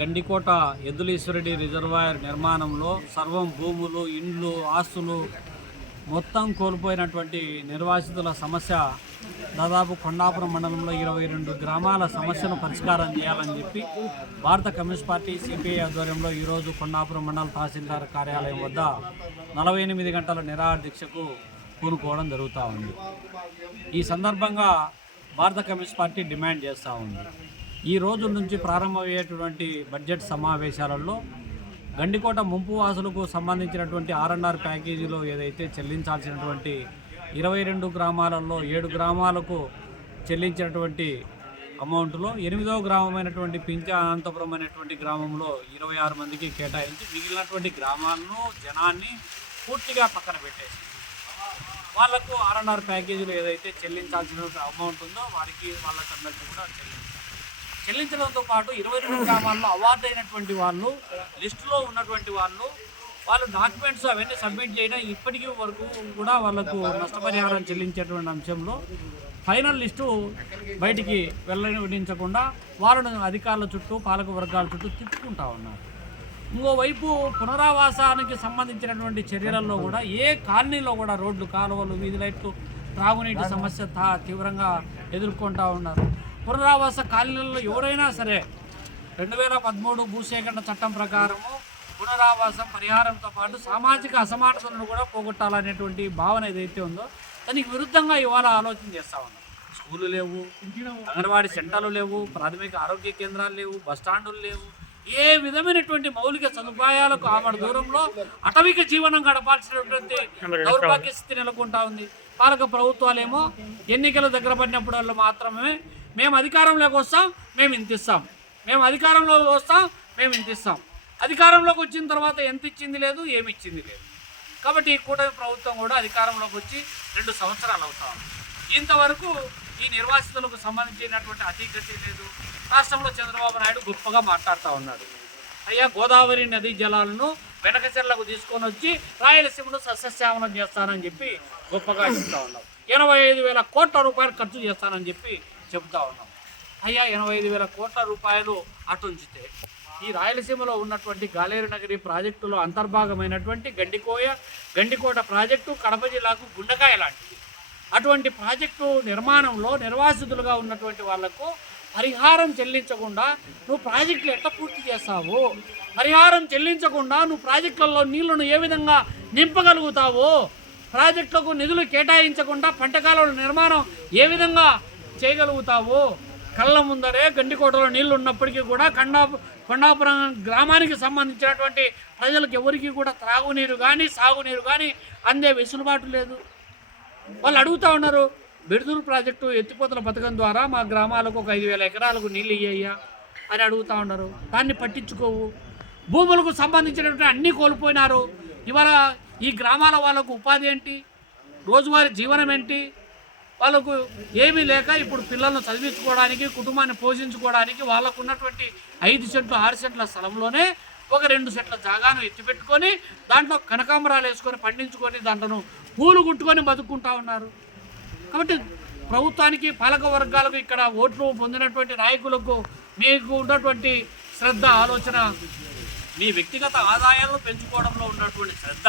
Gandikota ఎద్దులీశ్వరెడ్డి reservoir నిర్మాణంలో సర్వం భూములు, ఇండ్లు, ఆస్తులు మొత్తం కోల్పోయినటువంటి నిర్వాసితుల సమస్య దాదాపు కొండాపురం మండలంలో 22 గ్రామాల సమస్యను పరిష్కారం చేయాలని చెప్పి భారత కమ్యూనిస్ట్ పార్టీ సిపిఐ ఆధ్వర్యంలో ఈరోజు కొండాపురం మండల తహసీల్దార్ కార్యాలయం వద్ద 48 గంటల నిరాహార దీక్షకు పూనుకోవడం జరుగుతూ ఉంది. ఈ సందర్భంగా భారత కమ్యూనిస్ట్ పార్టీ డిమాండ్ చేస్తూ ఉంది. ఈ రోజు నుంచి ప్రారంభమయ్యేటువంటి బడ్జెట్ సమావేశాలలో గండికోట ముంపు వాసులకు సంబంధించినటువంటి R&R ప్యాకేజీలో ఏదైతే చెల్లించాల్సినటువంటి 22 గ్రామాలలో 7 గ్రామాలకు చెల్లించినటువంటి అమౌంట్లో 8వ గ్రామమైనటువంటి పింఛా అనంతపురం అనేటువంటి గ్రామంలో 26 మందికి కేటాయించి మిగిలినటువంటి గ్రామాలను జనాన్ని పూర్తిగా పక్కన పెట్టేసి వాళ్లకు R&R ప్యాకేజీలో ఏదైతే చెల్లించాల్సిన అమౌంట్ ఉందో వారికి వాళ్ళకందరికీ కూడా చెల్లించడంతో పాటు 22 గ్రామాల్లో అవార్డు అయినటువంటి వాళ్ళు, లిస్టులో ఉన్నటువంటి వాళ్ళు డాక్యుమెంట్స్ అవన్నీ సబ్మిట్ చేయడం ఇప్పటికీ వరకు కూడా వాళ్ళకు నష్టపరిహారం చెల్లించేటువంటి అంశంలో ఫైనల్ లిస్టు బయటికి వెల్లడించకుండా వాళ్ళను అధికారుల చుట్టూ, పాలక వర్గాల చుట్టూ తిప్పుకుంటా ఉన్నారు. ఇంకోవైపు పునరావాసానికి సంబంధించినటువంటి చర్యలలో కూడా ఏ కాలనీలో కూడా రోడ్లు, కాలువలు, వీధి లైట్లు, త్రాగునీటి సమస్య తీవ్రంగా ఎదుర్కొంటూ ఉన్నారు. పునరావాస కాలనీలలో ఎవరైనా సరే 2013 భూసేకరణ చట్టం ప్రకారము పునరావాసం పరిహారంతో పాటు సామాజిక అసమానతలను కూడా పోగొట్టాలనేటువంటి భావన ఏదైతే ఉందో దానికి విరుద్ధంగా ఇవాళ ఆలోచన చేస్తూ ఉన్నాం. స్కూళ్ళు లేవు, అంగన్వాడీ సెంటర్లు లేవు, ప్రాథమిక ఆరోగ్య కేంద్రాలు లేవు, బస్టాండులు లేవు. ఏ విధమైనటువంటి మౌలిక సదుపాయాలకు ఆమె దూరంలో అటవిక జీవనం గడపాల్సినటువంటి దౌర్భాగ్య స్థితి నెలకొంటా ఉంది. పాలక ప్రభుత్వాలేమో ఎన్నికలు దగ్గర పడినప్పుడు మాత్రమే మేము అధికారంలోకి వస్తాం, మేము ఇంత ఇస్తాం, మేము అధికారంలోకి వస్తాం, మేము ఇంత ఇస్తాం. అధికారంలోకి వచ్చిన తర్వాత ఎంత ఇచ్చింది లేదు, ఏమి ఇచ్చింది లేదు. కాబట్టి కూటమి ప్రభుత్వం కూడా అధికారంలోకి వచ్చి 2 సంవత్సరాలు అవుతా ఉంది. ఇంతవరకు ఈ నిర్వాసితులకు సంబంధించినటువంటి అధిగతి లేదు. రాష్ట్రంలో చంద్రబాబు నాయుడు గొప్పగా మాట్లాడుతూ ఉన్నాడు. అయ్యా, గోదావరి నదీ జలాలను వెనకచెర్లకు తీసుకొని వచ్చి రాయలసీమను సస్యశ్యామలం చేస్తానని చెప్పి గొప్పగా చెప్తా ఉన్నాం. 85,000 కోట్ల రూపాయలు ఖర్చు చేస్తానని చెప్పి చెబుతా ఉన్నాం. అయ్యా, 85,000 కోట్ల రూపాయలు అటుంచితే ఈ రాయలసీమలో ఉన్నటువంటి గాలేరు నగరి ప్రాజెక్టులో అంతర్భాగమైనటువంటి గండికోట ప్రాజెక్టు కడప జిల్లాకు గుండెకాయ లాంటిది. అటువంటి ప్రాజెక్టు నిర్మాణంలో నిర్వాసితులుగా ఉన్నటువంటి వాళ్లకు పరిహారం చెల్లించకుండా నువ్వు ప్రాజెక్టులు ఎట్లా పూర్తి చేస్తావు? పరిహారం చెల్లించకుండా నువ్వు ప్రాజెక్టులలో నీళ్లను ఏ విధంగా నింపగలుగుతావు? ప్రాజెక్టులకు నిధులు కేటాయించకుండా పంటకాలువల నిర్మాణం ఏ విధంగా చేయగలుగుతావు? కళ్ళ ముందరే గండికోటలో నీళ్లు ఉన్నప్పటికీ కూడా కొండాపురం గ్రామానికి సంబంధించినటువంటి ప్రజలకు ఎవరికి కూడా త్రాగునీరు కానీ సాగునీరు కానీ అందే వెసులుబాటు లేదు. వాళ్ళు అడుగుతూ ఉన్నారు, బెడుదూరు ప్రాజెక్టు ఎత్తిపోతల పథకం ద్వారా మా గ్రామాలకు ఒక 5,000 ఎకరాలకు నీళ్ళు ఇయ్యయ్యా అని అడుగుతూ ఉన్నారు. దాన్ని పట్టించుకోవు. భూములకు సంబంధించినటువంటి అన్నీ కోల్పోయినారు. ఇవాళ ఈ గ్రామాల వాళ్ళకు ఉపాధి ఏంటి? రోజువారీ జీవనం ఏంటి? వాళ్ళకు ఏమీ లేక ఇప్పుడు పిల్లలను చదివించుకోవడానికి, కుటుంబాన్ని పోషించుకోవడానికి వాళ్ళకు ఉన్నటువంటి 5 సెంట్లు 6 సెంట్ల స్థలంలోనే ఒక 2 సెంట్ల జాగాను ఎత్తిపెట్టుకొని దాంట్లో కనకాంబరాలు వేసుకొని పండించుకొని దాంట్లో పూలు గుట్టుకొని బతుకుంటా ఉన్నారు. కాబట్టి ప్రభుత్వానికి, పాలక వర్గాలకు, ఇక్కడ ఓట్లు పొందినటువంటి నాయకులకు మీకు ఉన్నటువంటి శ్రద్ధ, ఆలోచన, మీ వ్యక్తిగత ఆదాయాలను పెంచుకోవడంలో ఉన్నటువంటి శ్రద్ధ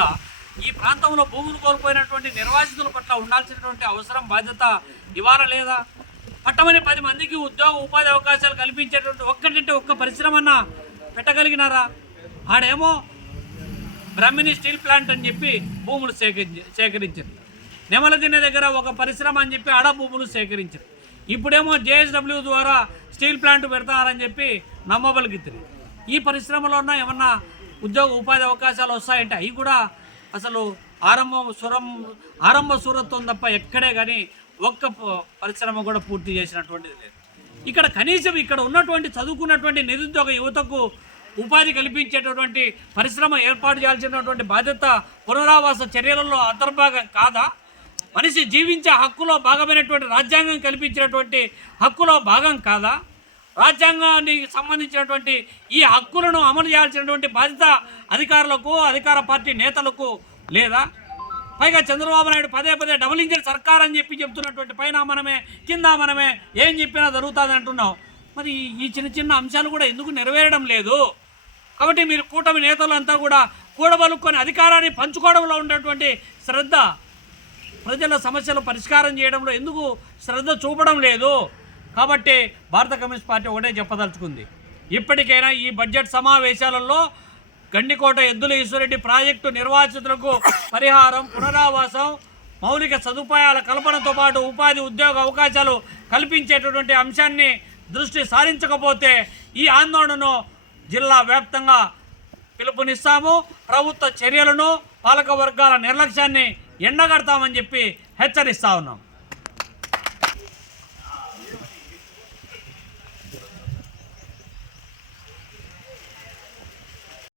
ఈ ప్రాంతంలో భూములు కోల్పోయినటువంటి నిర్వాసితుల పట్ల ఉండాల్సినటువంటి అవసరం, బాధ్యత ఇవాళ లేదా? పట్టమని 10 మందికి ఉపాధి అవకాశాలు కల్పించేటువంటి ఒక్క పరిశ్రమన్నా పెట్టగలిగినారా? ఆడేమో బ్రహ్మిణి స్టీల్ ప్లాంట్ అని చెప్పి భూములు సేకరించారు. నెమలదిన్నె దగ్గర ఒక పరిశ్రమ అని చెప్పి ఆడ భూములు సేకరించారు. ఇప్పుడేమో JSW ద్వారా స్టీల్ ప్లాంట్ పెడతారని చెప్పి నమ్మబలిగిద్దరు. ఈ పరిశ్రమలో ఉన్న ఏమన్నా ఉపాధి అవకాశాలు వస్తాయంటే అవి కూడా అసలు ఆరంభ సూరత్వం తప్ప ఎక్కడే కానీ ఒక్క పరిశ్రమ కూడా పూర్తి చేసినటువంటిది లేదు. ఇక్కడ కనీసం ఇక్కడ ఉన్నటువంటి చదువుకున్నటువంటి నిరుద్యోగ యువతకు ఉపాధి కల్పించేటటువంటి పరిశ్రమ ఏర్పాటు చేయాల్సినటువంటి బాధ్యత పునరావాస చర్యలలో అంతర్భాగం కాదా? మనిషి జీవించే హక్కులో భాగమైనటువంటి రాజ్యాంగం కల్పించినటువంటి హక్కులో భాగం కాదా? రాజ్యాంగానికి సంబంధించినటువంటి ఈ హక్కులను అమలు చేయాల్సినటువంటి బాధ్యత అధికారులకు, అధికార పార్టీ నేతలకు లేదా? పైగా చంద్రబాబు నాయుడు పదే డబుల్ ఇంజిన్ సర్కార్ అని చెప్తున్నటువంటి పైన మనమే కింద మనమే ఏం చెప్పినా జరుగుతుంది అంటున్నావు. మరి ఈ చిన్న చిన్న అంశాలు కూడా ఎందుకు నెరవేరడం లేదు? కాబట్టి మీరు కూటమి నేతలంతా కూడా కూడబలుక్కొని అధికారాన్ని పంచుకోవడంలో ఉన్నటువంటి శ్రద్ధ, ప్రజల సమస్యలు పరిష్కారం చేయడంలో ఎందుకు శ్రద్ధ చూపడం లేదు? కాబట్టి భారత కమ్యూనిస్ట్ పార్టీ ఒకటే చెప్పదలుచుకుంది, ఇప్పటికైనా ఈ బడ్జెట్ సమావేశాలలో గండికోట ఎద్దుల ఈశ్వరరెడ్డి ప్రాజెక్టు నిర్వాసితులకు పరిహారం, పునరావాసం, మౌలిక సదుపాయాల కల్పనతో పాటు ఉపాధి, ఉద్యోగ అవకాశాలు కల్పించేటటువంటి అంశాన్ని దృష్టి సారించకపోతే ఈ ఆందోళనను జిల్లా వ్యాప్తంగా పిలుపునిస్తాము. ప్రభుత్వ చర్యలను, పాలక వర్గాల నిర్లక్ష్యాన్ని ఎండగడతామని చెప్పి హెచ్చరిస్తా ఉన్నాం.